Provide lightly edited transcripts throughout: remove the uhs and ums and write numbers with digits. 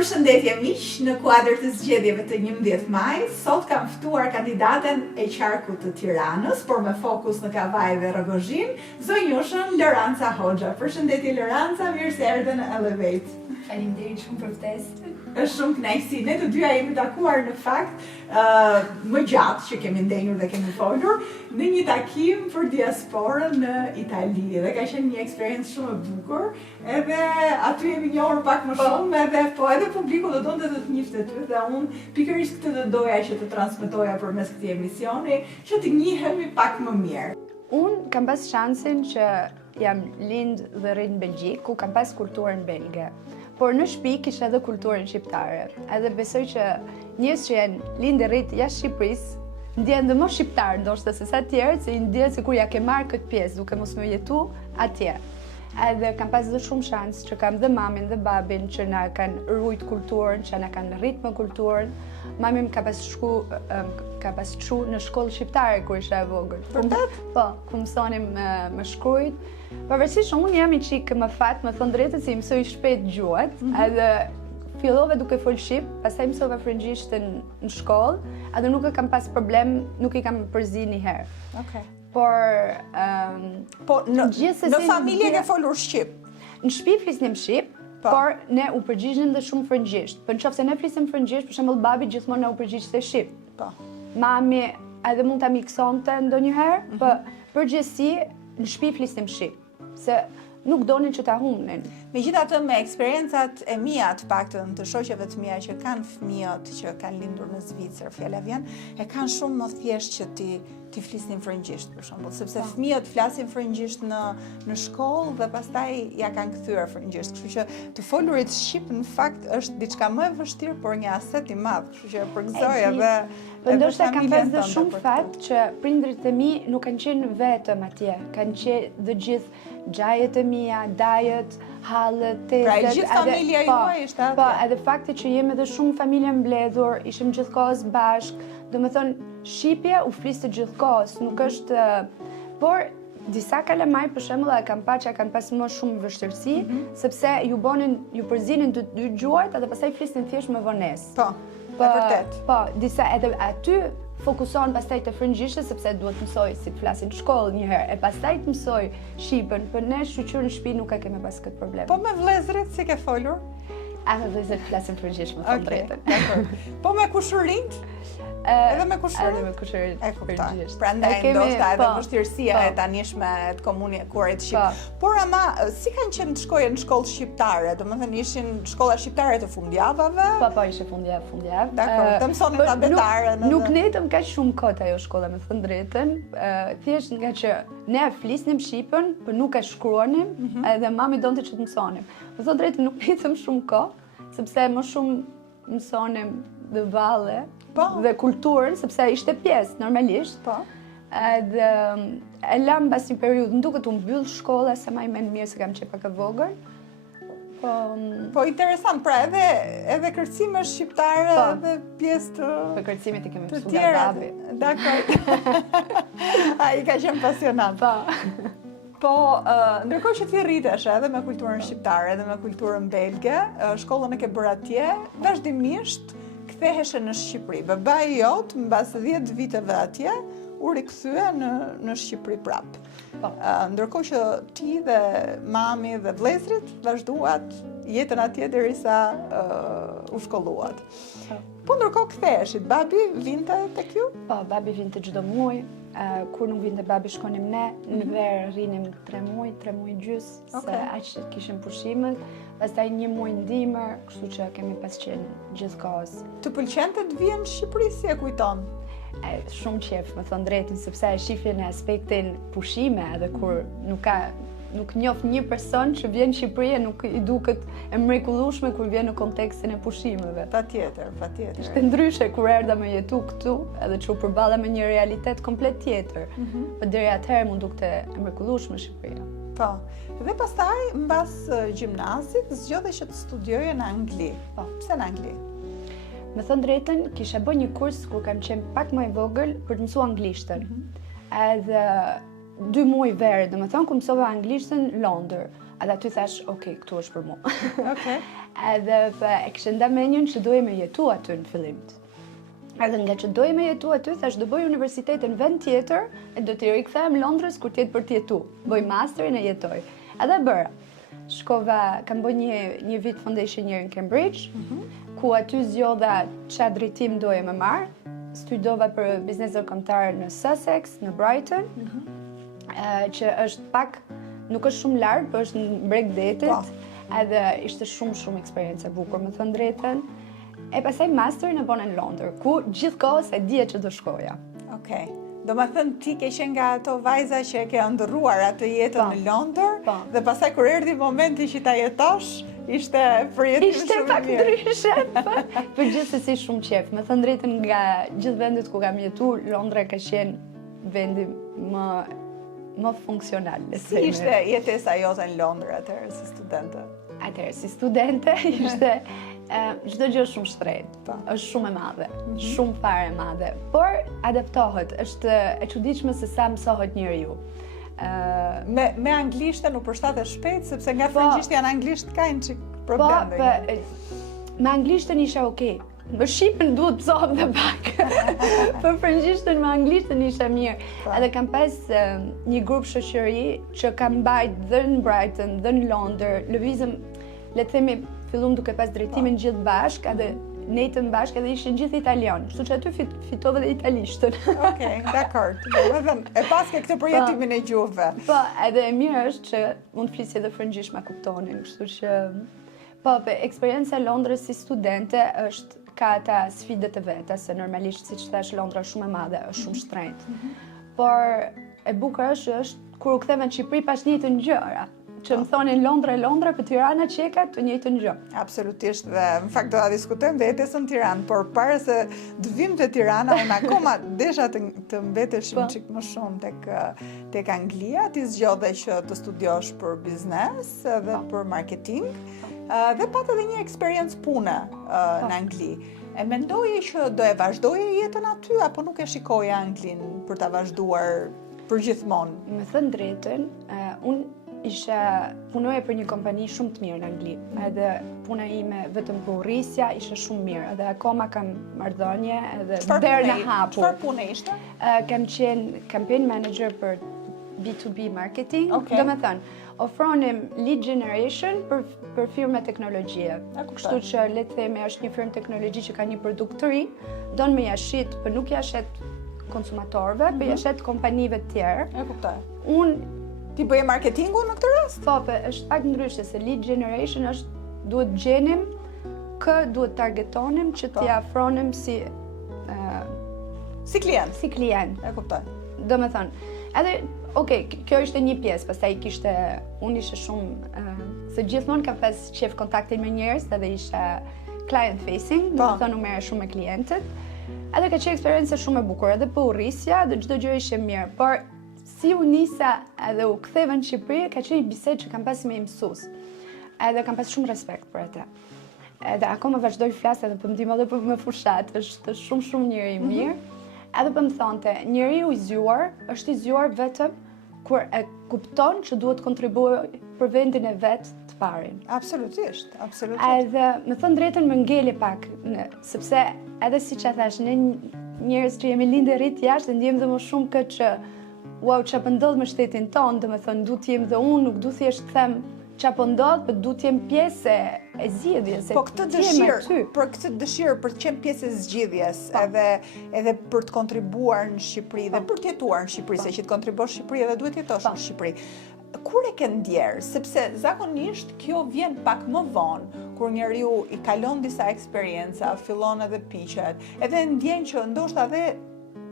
Përshëndetje miq, në kuadër të zgjedhjeve të 11 majit, sot kam ftuar kandidaten e qarkut të Tiranës, por me fokus në Kavaj dhe Rogozhin, zonjushën Loranca Hoxha. Përshëndetje Loranca, mirë se erdhe në Elevate. Faleminderit shumë për ftesën. Është shumë kënaqësi. Ne të dyja jemi takuar në fakt më gjatë që kemi ndenjur dhe kemi folur në një takim për diasporën në Itali dhe ka qenë një eksperiencë shumë e bukur. Edhe aty jemi njohur pak më shumë edhe publiku do donte të të njihte ty dhe unë pikërisht këtë do doja që të transmetoja përmes këtij emisioni, që të njihemi pak më mirë. Unë kam pas shansin që jam lind dhe rrit në Belgjik, ku kam pas kulturën belge. Por në shtëpi kisha edhe kulturën shqiptare. Edhe besoj që njerëz që janë lind dhe rrit jashtë Shqipërisë, ndjen dhe më shqiptar ndoshta se sa tjerë, se i ndjen sikur ja ke marrë këtë pjesë duke mos më jetu atje. Edhe kam pas dhe shumë shans që kam dhe mamin dhe babin që na kanë rujt kulturën, që na kanë rrit me kulturën. Mami më ka pas çu në shkollë shqiptare kur isha e vogël. Vërtet? Po, ku mësonim me shkruajt. Pavarësisht unë jam i çik më fat, më thon drejtën se i mësoj shpejt gjuhët, edhe fillova duke fol shqip, pastaj mësova frëngjishtën në shkollë, edhe nuk e kam pas problem, nuk i kam përzi një herë. Okej. Por në familje ke folur shqip? Në shtëpi flisnim shqip, por ne u përgjigjem dhe shumë frëngjisht. Për nëse ne flisim frëngjisht, për shembull babi gjithmonë na u përgjigjte shqip. Po. Mami edhe mund ta miksonte ndonjëherë, por përgjithësi në shtëpi flisnim shqip, se nuk donin që ta humnin. Megjithatë, me eksperiencat e mia të paktën të shoqeve të mia që kanë fëmijët që kanë lindur në Zvicër, fjala vjen, e kanë shumë më thjesht që ti flisnin frëngjisht për shembull, sepse fëmijët flasin frëngjisht në shkollë dhe pastaj ja kanë kthyer frëngjisht. Kështu që të folurit shqip në fakt është diçka më e vështirë, por një aset i madh. Kështu që përgëzoj edhe po ndoshta kam pas dhe shumë fat që prindrit e mi nuk kanë qenë vetëm atje, kanë qenë dhe gjithë xhajet e mia, dajet, hallët, tezet. Pra e gjithë familja juaj ishte atje? Po, edhe fakti që jemi edhe shumë familje mbledhur, ishim gjithkohës bashkë, domethënë shqipja u fliste gjithkohës, nuk është, por disa kalamaj për shembull e kam parë që kanë pas më shumë vështirësi, sepse ju përzinin të dy gjuhët edhe pastaj flisnin thjesht me vonesë. Po. E vërtet. Po, disa edhe aty fokuson pastaj të frëngjishtën sepse duhet të mësoj si të flasin në shkollë një herë, e pastaj të mësoj shqipen, për ne shoqëri në shtëpi nuk e kemi pas këtë problem. Po me vëllezërit si ke folur? Me vëllezërit flasin frëngjisht, më thon drejtën. Po me kushërinjt? Edhe me kushërinjt? Edhe me kushërinjt. E kuptoj. Prandaj ndoshta edhe vështirësia e tanishme të komunikuarit shqip. Por ama si kanë qenë të shkojnë në shkollë shqiptare? Domethënë ishin shkolla shqiptare të fundjavave? Po, ishte fundjavë. Dakor, të mësonin tabletaren. Nuk netëm ka shumë kohë ajo shkolla, me thënë drejtën. Thjesht nga që ne flisnim shqipen, por nuk e shkruanim, edhe mami donte që të mësonim. Me thënë drejtën nuk netëm shumë kohë, sepse më shumë mësonim dhe valle dhe kulturën, sepse ishte pjesë, normalisht. Edhe e lam pas një periudhë, më duket u mbyll shkolla, se më mend mirë se kam qenë pak e vogël. Po interesant, pra edhe kërcime shqiptare edhe pjesë të po kërcimet i kemi mësuar nga babi. Dakor. Ai ka qenë pasionant. Po, ndërkohë që ti rritesh edhe me kulturën shqiptare, edhe me kulturën belge, shkollën e ke bërë atje, vazhdimisht ktheheshe në Shqipëri. Babai jot, mbas 10 viteve atje, u rikthye në Shqipëri prapë. Ndërkohë që ti dhe mami dhe vëllezërit vazhduat jetën atje derisa u shkolluat. Po ndërkohë ktheheshit, babi vinte tek ju? Po, babi vinte çdo muaj. Kur nuk vinte babi shkonim ne, në verë rrinim 3 muaj gjys, se aq kishim pushimet, pastaj 1 muaj ndimër, kështu që kemi pas qenë gjithkohës. Të pëlqente të vjen në Shqipëri, si e kujton? Shumë qef, më thon drejtën, sepse e shifje në aspektin pushime, edhe kur nuk njoh një person që vjen në Shqipëri e nuk i duket e mrekullueshme kur vjen në kontekstin e pushimeve. Patjetër. Ishte ndryshe kur erdha me jetu këtu, edhe që u përballa me një realitet komplet tjetër. Por deri atëherë më dukte e mrekullueshme Shqipëria. Po. Dhe pastaj mbas gjimnazit zgjodhe që të studioje në Angli. Po, pse në Angli? Me thënë drejtën, kisha bë një kurs kur kam qenë pak më e vogël për të mësuar anglishtën. Edhe 2 muaj verë, domethënë kur mësova anglishtën Londër. edhe aty thash, okay, këtu është për mua. Okej. Edhe e kishte nda menjën që doje me jetu aty në fillim. Edhe nga që doje me jetu aty, thash do bëj universitetin vend tjetër e do t'i rikthehem Londrës kur tjetë për t'jetu. Bëj masterin e jetoj. Edhe bëra. Shkova, kam bëj një vit foundation year në Cambridge, ku aty zgjodha çfarë drejtim doje me marr. Studova për biznes ndërkombëtar në Sussex, në Brighton, që është pak, nuk është shumë larg, por është në breg detit, edhe ishte shumë eksperiencë e bukur, më thënë drejtën. E pastaj masterin e bona në Londër, ku gjithkohës e dija që do shkoja. Okej. Do më thënë ti ke qenë nga ato vajza që e ke ndërruar atë jetën në Londër, dhe pastaj kur erdhi momenti që ta jetosh, ishte përjetim shumë mirë. Ishte pak ndryshe, për gjithsesi shumë qef. Me thënë drejtën nga gjithë vendet ku kam jetu, Londra ka qenë vendi më funksional. Si ishte jetesa jote në Londër atëherë si studente? Atëherë si studente ishte çdo gjë shumë shtrenjtë, është shumë e madhe, shumë fare e madhe, por adaptohet, është e çuditshme se sa mësohet njeriu. Me anglishten u përshtatet shpejt, sepse nga frëngjisht janë anglisht ka një çik probleme. Me anglishten isha okay. Më shqipen duhet pësohem dhe pak. Për frëngjishtën me anglishten isha mirë. Edhe kam pas një grup shoqëri që kam mbajt dhe në Brighton, dhe në Londër, lëvizëm, le të themi, fillum duke pas drejtimin gjithë bashk, edhe nejtën bashk, edhe ishin gjithë italian, kështu që aty fitove dhe italishtën. Okej, dakord. E paske këtë përjetimin e gjuhëve. Po, edhe e mirë është që mund të flisje dhe frëngjisht ma kuptonin, kështu që... Po, eksperienca e Londrës si studente është ka ata sfidet e veta, se normalisht, si që thash, Londra shumë e madhe, është shumë shtrenjtë. Por e bukur është kur u ktheva në Shqipëri pas njëjtën gjëra, që më thonin Londra, për Tirana qeka të njëjtën gjë. Absolutisht, dhe në fakt do ta diskutojmë dhe jetesën në Tiranë, por para se të vim te Tirana, unë akoma desha të mbeteshim çik më shumë tek Anglia, ti zgjodhe që të studiosh për biznes dhe për marketing. Dhe patë edhe një eksperiencë pune në Angli. E mendoje që do e vazhdoje jetën aty, apo nuk e shikoje Anglin për ta vazhduar përgjithmonë? Me thënë drejtën, unë punoje për një kompani shumë të mirë në Angli, edhe puna ime vetëm për rrisja ishe shumë mirë, edhe akoma kam marrëdhënie edhe derë në hapur. Çfarë pune ishte? Kam qenë campaign manager për B2B marketing, do me thënë, ofronim lead generation për firme teknologjie. Kështu që le të themi është një firmë teknologji që ka një produkt të ri, don me jashit, për nuk jashet konsumatorëve, për jashet kompanive të tjerë. E kuptoj. Ti bëje marketingu në këtë rast? Po, është pak ndryshe, se lead generation është duhet gjenim kë duhet targetonim që t'i afronim si klient. Si klient. E kuptoj. Do me thënë, edhe okej, kjo ishte një pjesë, pastaj unë ishe shumë, se gjithmonë kam pas qef kontaktin me njerëz, edhe ishe client facing, do të thënë u merre shumë me klientët, edhe ka qenë eksperiencë shumë e bukur, edhe për urrisja, dhe çdo gjë ishte mirë, por si u nisa edhe u ktheva në Shqipëri, ka qenë një bisedë që kam pas me mësues, edhe kam pas shumë respekt për atë. Edhe akoma vazhdoj flas edhe për ndihmë edhe për më fushat, është shumë njeri i mirë. Edhe për më thonte, njeriu i zgjuar është i zgjuar vetëm kur e kupton që duhet kontribuoj për vendin e vet të parin. Absolutisht. Edhe më thënë drejtën më ngeli pak, sepse edhe si që thash, ne njerëz që jemi lindë e rritë jashtë, ndjejmë dhe më shumë këtë që wow, që po ndodh me shtetin tonë, dhe më thënë, du t'jem dhe unë, nuk du thjesht të them që po ndodh, për du t'jem pjesë e zgjidhjes. Po këtë dëshirë për të qenë pjesë e zgjidhjes, edhe për të kontribuar në Shqipëri dhe për të jetuar në Shqipëri, se që të kontribuosh në Shqipëri edhe duhet jetosh në Shqipëri. Kur e ke ndjerë? Sepse zakonisht kjo vjen pak më vonë, kur njeriu i kalon disa eksperienca, fillon edhe piqet, edhe ndjen që ndoshta edhe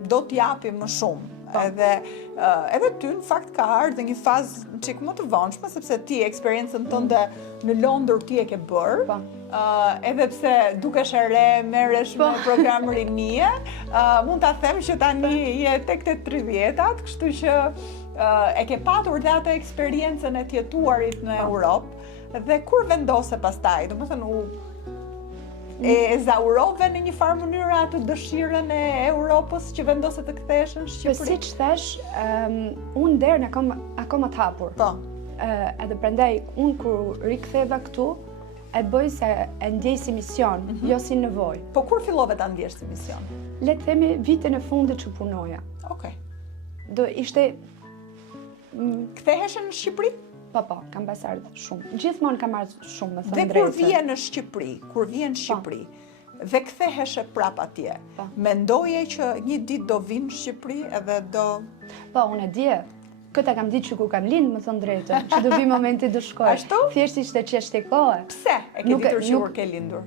do t'japi më shumë. Edhe ty në fakt ka ardhur një fazë çik më të vonshme, sepse ti eksperiencën tënde në Londër ti e ke bërë, edhe pse dukesh e re, merresh me program rinie, mund ta them që tani je tek te 30-tat, kështu që e ke patur dhe atë eksperiencën e të jetuarit në Europë, dhe kur vendose pastaj, domethënë e zaurove në një farë mënyrë atë dëshirën e Europës që vendose të kthehesh në Shqipëri? Po siç thash, unë derën akoma të hapur. edhe prandaj unë kur riktheva këtu, e bëj se e ndjej si mision, jo si nevojë. Po kur fillove ta ndjesh si mision? Le të themi vitin e fundit që punoja. Okej. Do ishte Kthehesh në Shqipëri? po, kam pas ardhur shumë. Gjithmonë kam ardhur shumë, me Dhe thënë kur drejtën. vije në Shqipëri, dhe kthehesh e prap atje, Po. mendoje që një ditë do vinë në Shqipëri edhe do... Po, unë e dje. Këta kam ditë që kur kam lindë, më thënë drejtën, që do vi momenti do shkoj. Ashtu? Thjesht ishte çështje kohe. Pse e ke ditur që kur ke lindur?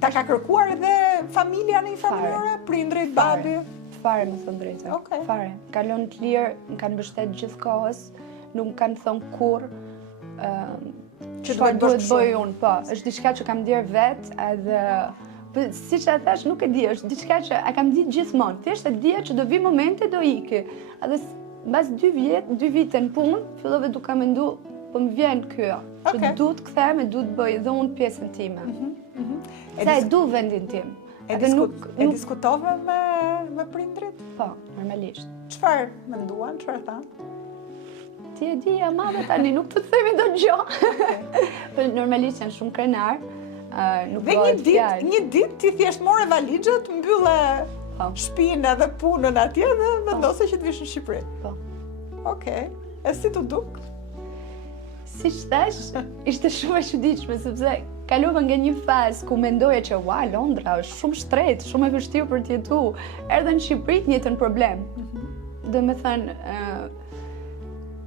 Ta ka kërkuar edhe familja në i familore, prindrit, babi? Fare, më thënë drejtën. Okej. Fare. Kalon të lirë, më kanë mbështet gjithë kohës, nuk më kanë thënë kur Që çfarë duhet bësh bëj unë. Po, është diçka që kam ndier vetë, edhe po, siç e thash, nuk e di, është diçka që e kam ditë gjithmonë. Thjesht e dija që do vi momenti do iki. Edhe mbas 2 vite në punë, fillova duke mendu, po më vjen kjo, që Okej. duhet kthehem e duhet bëj dhe unë pjesën time. Se e du vendin tim. E diskutove me prindrit? Po, normalisht. Çfarë menduan, çfarë thanë? Ti e di, madhe tani, nuk të themi do gjë. Po normalisht janë shumë krenar. Nuk Dhe një ditë ti thjesht more valixhet, mbylle shtëpinë edhe punën atje dhe vendose që të vish në Shqipëri. Po. Okej. E si të duk? Siç thash, ishte shumë e çuditshme sepse kalova nga një fazë ku mendoja që Londra është shumë shtret, shumë e vështirë për të jetuar. Erdha në Shqipëri një njëjtën problem. Do me thënë,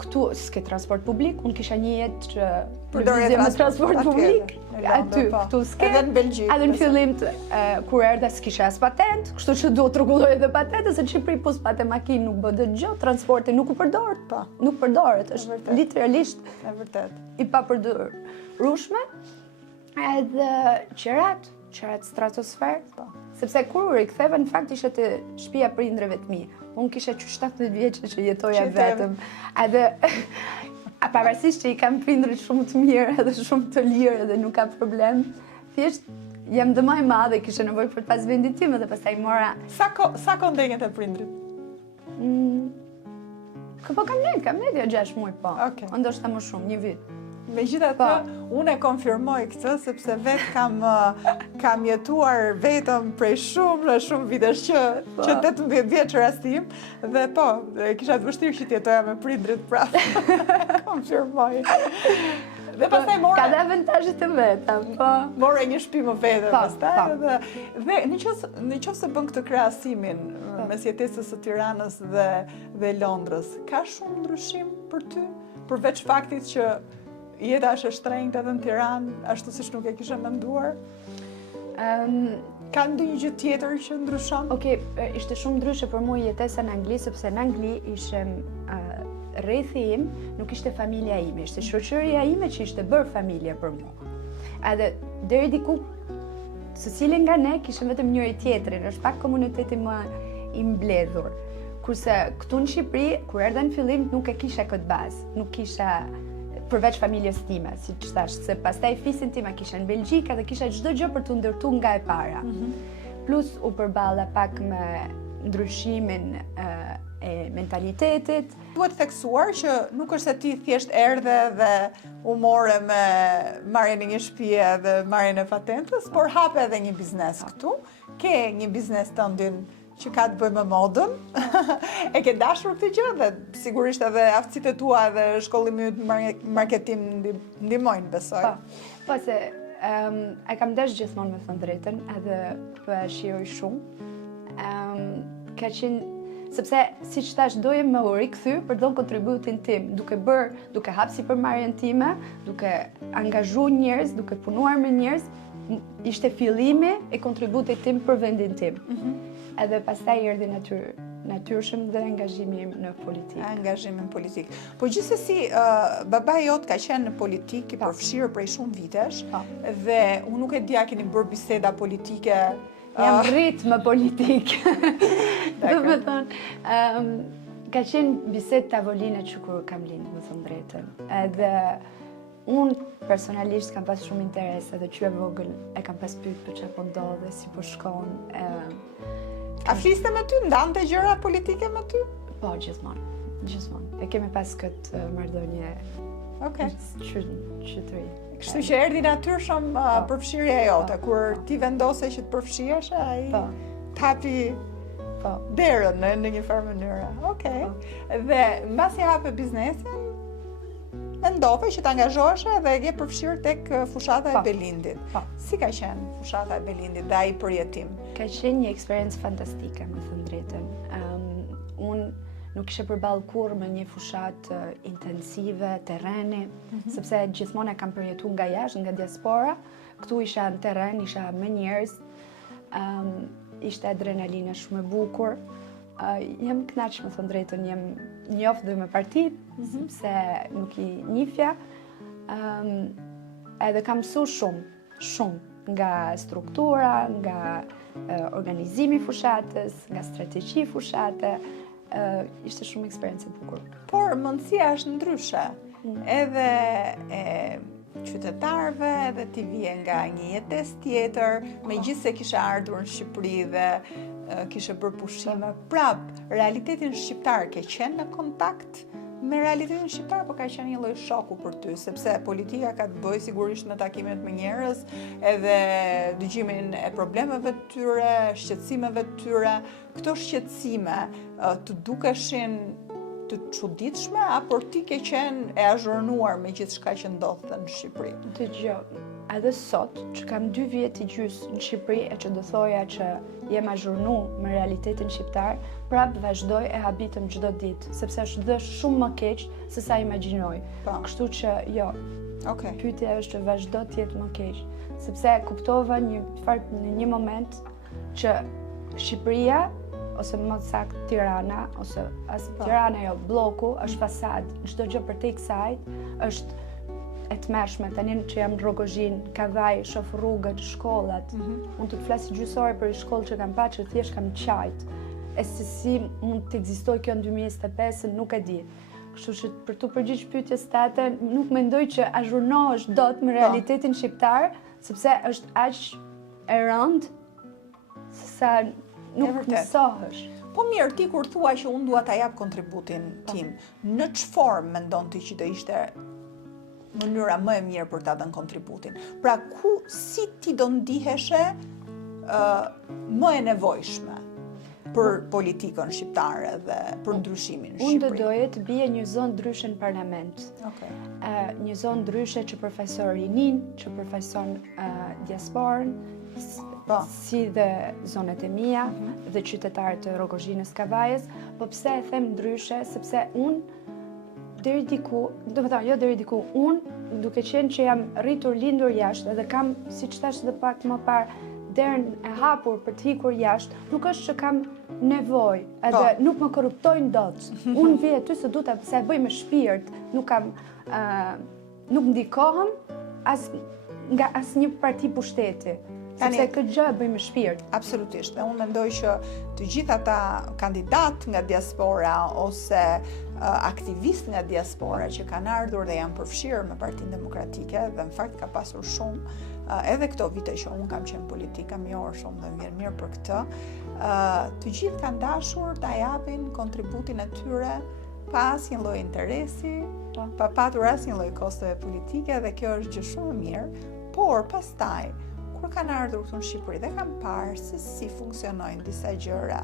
këtu s'ke transport publik, unë kisha një jetë që Përdorje me transport publik, aty, këtu s'ke. Edhe në Belgjik. Edhe në fillim, kur erdha s'kisha as patent, kështu që duhet të rregulloj edhe patente, se në Shqipëri po s'pate makinë nuk bë gjë, transporti nuk u përdoret, Po. nuk përdoret, është vërtet. literalisht E vërtet. i papërdorueshme. Edhe qerat stratosferë, po. Sepse kur u riktheva në fakt ishte te shtëpia prindrëve të mi. Unë kisha që 17 vjeçë që jetoja vetëm. Edhe pavarësisht që i kam prindrit shumë të mirë edhe shumë të lirë edhe nuk ka problem, thjesht jam dhe më e madhe, kisha nevojë për të pas vendin tim dhe pastaj mora. Sa kohë ndenjet e prindrit? Po kam lënë ja 6 muaj po. Okej. Ndoshta më shumë, 1 vit. Megjithatë, unë e konfirmoj këtë sepse vetë kam jetuar vetëm prej shumë vitesh që 18 vjeç rastim dhe po, kisha të vështirë që të jetoja me prindrit prapë. Konfirmoj. Dhe pastaj Ka dhe avantazhet e veta, po. More një shtëpi më vete pastaj po. dhe në qoftë se bën këtë krahasimin mes jetesës së Tiranës dhe Londrës, ka shumë ndryshim për ty përveç faktit që jeta është e shtrenjtë edhe në Tiranë, ashtu siç nuk e kisha menduar? Ka ndonjë gjë tjetër që ndryshon? Okej, ishte shumë ndryshe për mua jetesa në Angli, sepse në Angli ishem rrethi im, nuk ishte familja ime, ishte shoqëria ime që ishte bërë familje për mua. Edhe deri diku secili nga ne kishim vetëm njëri tjetrin, është pak komuniteti më i mbledhur. Kurse këtu në Shqipëri, kur erdha në fillim, nuk e kisha këtë bazë, nuk kisha përveç familjes time, si që thash, se pastaj fisin time kisha në Belgjika dhe kisha çdo gjë për të ndërtu nga e para. Plus u përballa pak me ndryshimin e mentalitetit. Duhet theksuar që nuk është se ti thjesht erdhe dhe u more me marrjen e një shtëpie dhe marrjen e patentës, por hape edhe një biznes këtu. Ke një biznes tëndin që ka të bëjë me modën. E ke dashur këtë gjë dhe sigurisht edhe aftësitë e tua dhe shkollimi yt marketing ndihmojnë, besoj. Po se e kam dash gjithmonë me thënë drejtën, edhe po e shijoj shumë. Ka qenë sepse siç thash doje më u rikthy për dhënë kontributin tim, duke hap sipërmarrjen time, duke angazhuar njerëz, duke punuar me njerëz, ishte fillimi i kontributit tim për vendin tim. Edhe pastaj erdhi natyrshëm dhe angazhimi im në politikë. Angazhimi në politikë. Po gjithsesi, babai jot ka qenë në politikë i përfshirë prej shumë vitesh dhe unë nuk e di a keni bërë biseda politike. Jam rrit me politikë. Do me thonë, ka qenë bisedë tavoline që kur kam lindur, më thënë drejtën. Edhe unë personalisht kam pas shumë interes edhe që e vogël e kam pas pyet për çfarë po ndodhe, si po shkon. A fliste me ty? Ndante gjëra politike me ty? Po, gjithmonë. E kemi pas këtë marrëdhënie Okej. Që të ri. Kështu që erdhi natyrshëm përfshirja jote, kur ti vendose që të përfshihesh, ai t'hapi derën në një farë mënyrë. Okej. Dhe mbasi hape biznesin, mendove që t'angazhoheshe dhe je përfshirë tek fushata e Belindit. Si ka qenë fushata e Belindit dhe ai përjetim? Ka qenë një eksperiencë fantastike, me thënë drejtën. Unë nuk ishe përballë kurrë me një fushat intensive, terreni, sepse gjithmonë e kam përjetuar nga jashtë, nga diaspora. Këtu isha në terren, isha me njerëz, ishte adrenalina shumë e bukur. Jam kënaq, me thënë drejtën, jam njoftë dhe me partit, sepse nuk i njifja. Edhe kam mësu shumë nga struktura, nga organizimi fushatës, nga strategji fushate. Ishte shumë eksperiencë e bukur. Por mundësia është ndryshe. Edhe e qytetarëve, edhe ti vje nga një jetesë tjetër, megjithëse kishe ardhur në Shqipëri dhe kishe bërë pushime. Prap, realitetin shqiptar ke qenë në kontakt me realitetin shqiptar, po ka qenë një lloj shoku për ty, sepse politika ka të bëjë sigurisht me takimet me njerëz, edhe dëgjimin e problemeve të tyre, shqetësimeve të tyre. Këto shqetësime të dukeshin të çuditshme, apo ti ke qenë e azhurnuar me gjithçka që ndodhte në Shqipëri? Dëgjoj, edhe sot që kam 2 vjet i gjys në Shqipëri e që do thoja që jem azhurnu me realitetin shqiptar, prap vazhdoj e habitëm çdo ditë, sepse është dhe shumë më keq se sa imagjinoj. Kështu që jo. Pyetja është që vazhdo të jetë më keq, sepse kuptova në një moment që Shqipëria ose më saktë Tirana, ose as Tirana jo, bloku është fasad, çdo gjë përtej kësaj është e tmerrshme. Tani që jam në Rogozhin, Kavaj, shoh rrugët, shkollat. Unë të flasë gjysore për shkollë që kam pa që thjesht kam qajt. E se si mund të ekzistoj kjo në 2025, nuk e di. Kështu që për të përgjigj pyetjes tate, nuk mendoj që azhurnohesh dot me realitetin shqiptar, sepse është aq e rëndë sa nuk mësohesh. Po mirë, ti kur thua që unë dua ta jap kontributin tim, në ç'formë mendon ti që do ishte mënyra më e mirë për ta dhënë kontributin? Pra, si ti do ndiheshe më e nevojshme për politikën shqiptare dhe për ndryshimin në Shqipëri? Unë do doje të bie një zonë ndryshe në parlament. Një zonë ndryshe që përfaqëson rinin, që përfaqëson diasporën, si dhe zonet e mia dhe qytetarët e Rogozhinës, Kavajës. Po pse e them ndryshe? Sepse unë deri diku, unë duke qenë që jam rritur lindur jashtë edhe kam, siç thash edhe pak më parë, derën e hapur për të ikur jashtë, nuk është që kam nevojë, edhe nuk më korruptojnë dot. Unë vi aty se du ta pse e bëj me shpirt, nuk ndikohem nga asnjë parti pushteti. Sepse këtë gjë e bëj me shpirt. Absolutisht. Dhe unë mendoj që të gjithë ata kandidat nga diaspora ose aktivist nga diaspora që kanë ardhur dhe janë përfshirë me Partinë Demokratike, dhe në fakt ka pasur shumë, edhe këto vite që unë kam qenë politik, kam njohur shumë dhe vjen mirë për këtë, të gjithë kanë dashur ta japin kontributin e tyre pa asnjë lloj interesi, pa patur asnjë lloj kosteve politike, dhe kjo është gjë shumë e mirë, por pastaj kur kanë ardhur këtu në Shqipëri dhe kanë parë se si funksionojnë disa gjëra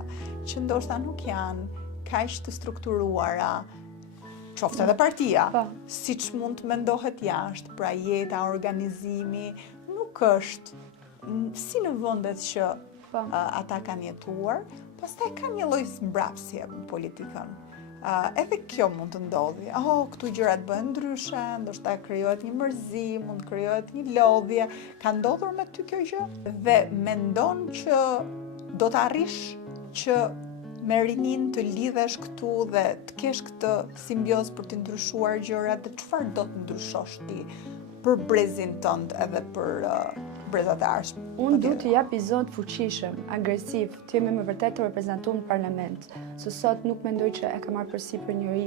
që ndoshta nuk janë kaq të strukturuara, qoftë edhe partia, siç mund të mendohet jashtë, pra jeta, organizimi, nuk është si në vendet që ata kanë jetuar, pastaj ka një lloj mbrapsje në politikën. Edhe kjo mund të ndodhi. Këtu gjërat bëhen ndryshe, ndoshta krijohet një mërzi, mund krijohet një lodhje. Ka ndodhur me ty kjo gjë? Dhe mendon që do të arrish që me rinin të lidhesh këtu dhe të kesh këtë simbiozë për të ndryshuar gjërat, dhe çfarë do të ndryshosh ti për brezin tënd edhe për brezat e ardhshëm? Unë du të jap i zot fuqishëm, agresiv, të jemi me vërtet të reprezentuar në parlament. Se sot nuk mendoj që e kam marrë përsipër njëri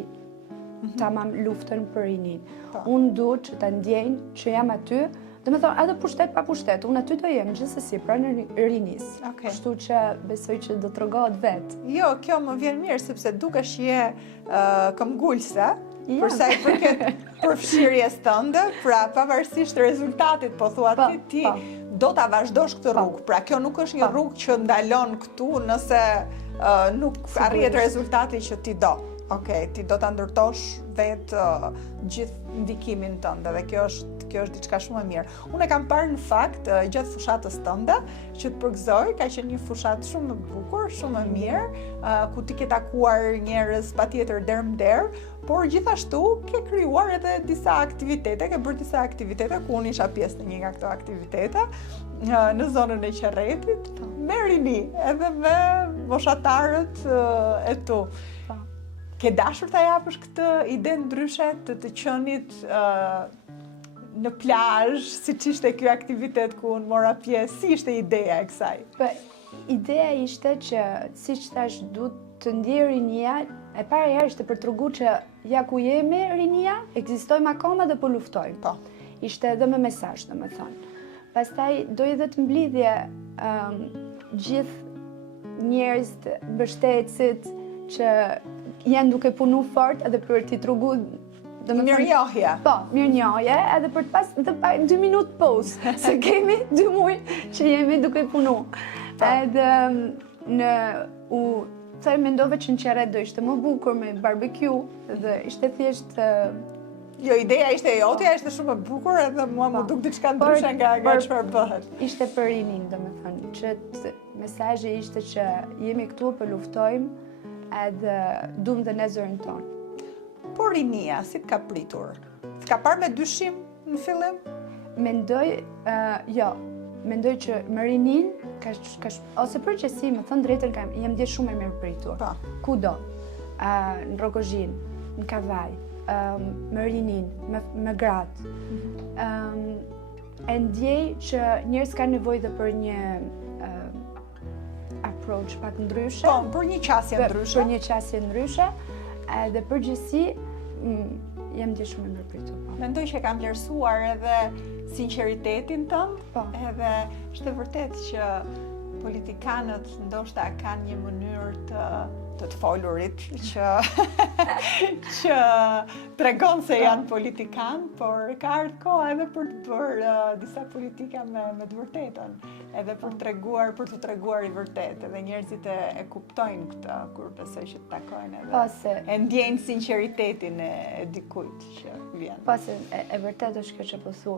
tamam luftën për rinin. Unë du që ta ndjejnë që jam aty, do me thonë, edhe pushtet pa pushtet, unë aty do jem gjithsesi pranë rinis. Kështu që besoj që do të rrogohet vetë. Jo, kjo më vjen mirë, sepse dukesh je këmbgulse, Jam. Për sa i përket përfshirjes tënde, pra pavarësisht rezultatit, po thua ti do ta vazhdosh këtë rrugë. Pra kjo nuk është një rrugë që ndalon këtu nëse nuk arrihet rezultati që ti do. Okej, ti do ta ndërtosh vetë gjithë ndikimin tënd dhe kjo është diçka shumë e mirë. Unë e kam parë në fakt gjatë fushatës tënde që të përgëzoj, ka qenë një fushatë shumë e bukur, shumë e mirë, ku ti ke takuar njerëz patjetër der, por gjithashtu ke krijuar edhe disa aktivitete, ke bërë disa aktivitete ku unë isha pjesë në një nga këto aktivitete në zonën e Qerretit, me rini, edhe me moshatarët e tu. Ke dashur ta japësh këtë ide ndryshe të qenit në plazh, siç ishte ky aktivitet ku unë mora pjesë, si ishte ideja e kësaj? Ideja ishte që, siç thash, duhet të ndjej rinia, e para herë ishte për t'rëgu që ja ku jemi rinia, ekzistojmë akoma dhe po luftojmë. Po. Ishte edhe me mesazh, domethënë. Pastaj dojë edhe të mblidhje gjithë njerëz të mbështetësit që janë duke punu fort edhe për t'i tregu mirënjohje. Po, mirënjohje, edhe për të pas 2 minutë pause, se kemi 2 muaj që jemi duke punu. Edhe thaj mendove që në Qerret do ishte më bukur me barbecue dhe ishte thjesht Jo, ideja ishte jotja, ishte shumë e bukur edhe mua më duk diçka ndryshe nga çfarë bëhet. Ishte për rinin, domethënë, që mesazhi ishte që jemi këtu për luftojmë edhe duam dhe ne zërin tonë. Por rinia, si t'ka pritur? T'ka parë me dyshim në fillim? Mendoj që më rinin, ose përgjithësi, më thënë drejtën, jam ndje shumë e mirë pritur. Kudo, në Rogozhin, në Kavaj, më rinin, me gratë. E ndjej që njerëz kanë nevojë dhe për një approach pak ndryshe. Po, për një qasje ndryshe. Për një qasje ndryshe, dhe përgjithësi jam ndje shumë e mirë pritur. Mendoj që kam vlerësuar edhe sinqeritetin tënd, edhe është vërtet që politikanët ndoshta kanë një mënyrë të folurit që tregon se janë politikan, por ka ardhur koha edhe për të bërë disa politika me të vërtetën, edhe për të treguar i vërtet, edhe njerëzit e kuptojnë këtë kur besoj që të takojnë edhe e ndjejnë sinqeritetin e dikujt që vjen. Po se e vërtet është kjo që po thu,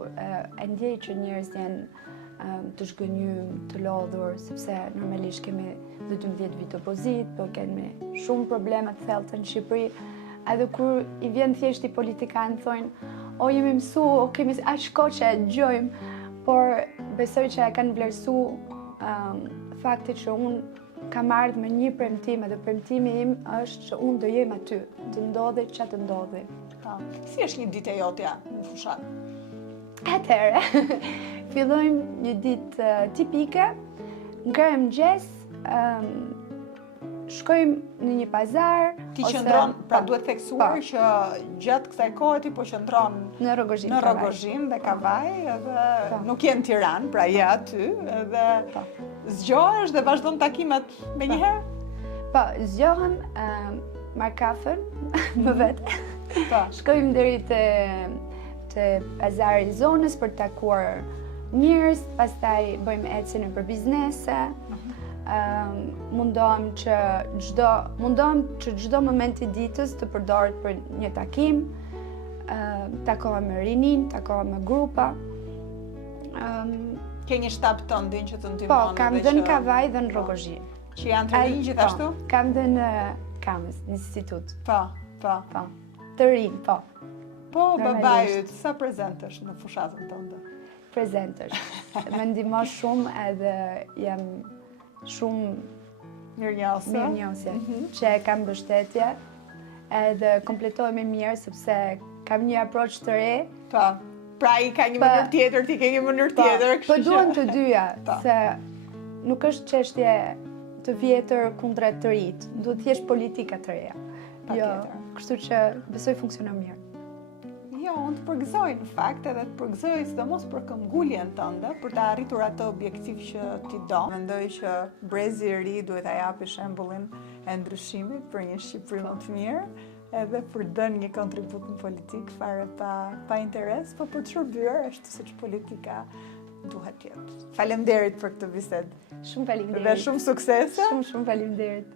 e ndjej që njerëz janë të shgënjym, të lodhur, sepse normalisht kemi 12 vit opozit, po kemi shumë probleme të thellta në Shqipëri, edhe kur i vjen thjesht i politikanë thonë, o jemi mësu, o kemi aq kohë që e dëgjojmë, por besoj që e kanë vlerësu fakti që unë kam ardhur me një premtim, edhe premtimi im është që unë do jem aty, të ndodhi që të ndodhi. Si është një ditë e jotja në fushat? Atëherë, fillojmë një ditë tipike, ngërëm mëngjes, shkojmë në një pazar. Ti qëndron, pra duhet theksuar që gjatë kësaj kohe ti po qëndron në Rogozhin dhe Kavaj, edhe nuk je në Tiranë, pra je aty, edhe zgjohesh dhe vazhdon takimet me njëherë? Po, zgjohem, marr kafen më vetë. Shkojmë deri te pazari i zonës për të takuar njerëz, pastaj bëjmë ecje për biznese. Mundohem që çdo moment i ditës të përdoret për një takim. Takohem me rinin, takohem me grupa. Ke një shtab tënd që të ndihmon? Po, kam dhe në Kavaj dhe në Rogozhin. Që janë të rinj gjithashtu? Kam dhe në Kamës, në institut. Po. Të rinj, po. Po, babajut, sa prezent është në fushatën tënde? Prezent është. Më ndihmon shumë edhe jam shumë mirënjohëse që e kam mbështetje edhe kompletohemi mirë sepse kam një approach të re. Po, pra i ka një mënyrë tjetër, ti ke një mënyrë tjetër. Po duan të dyja, se nuk është çështje të vjetër kundrejt të rit, duhet thjesht politika të reja. Jo, kështu që besoj funksionon mirë. Jo, unë të përgëzoj në fakt edhe të përgëzoj sidomos për këmbguljen tënde, për të arritur atë objektiv që ti do. Mendoj që brezi i ri duhet ta japi shembullin e ndryshimit për një Shqipëri më të mirë, edhe për dënë një kontribut në politikë, fare pa interes, po për të shërbyer është siç politika duhet jetë. Faleminderit për këtë bisedë. Shumë faleminderit. Dhe shumë suksese. Shumë faleminderit.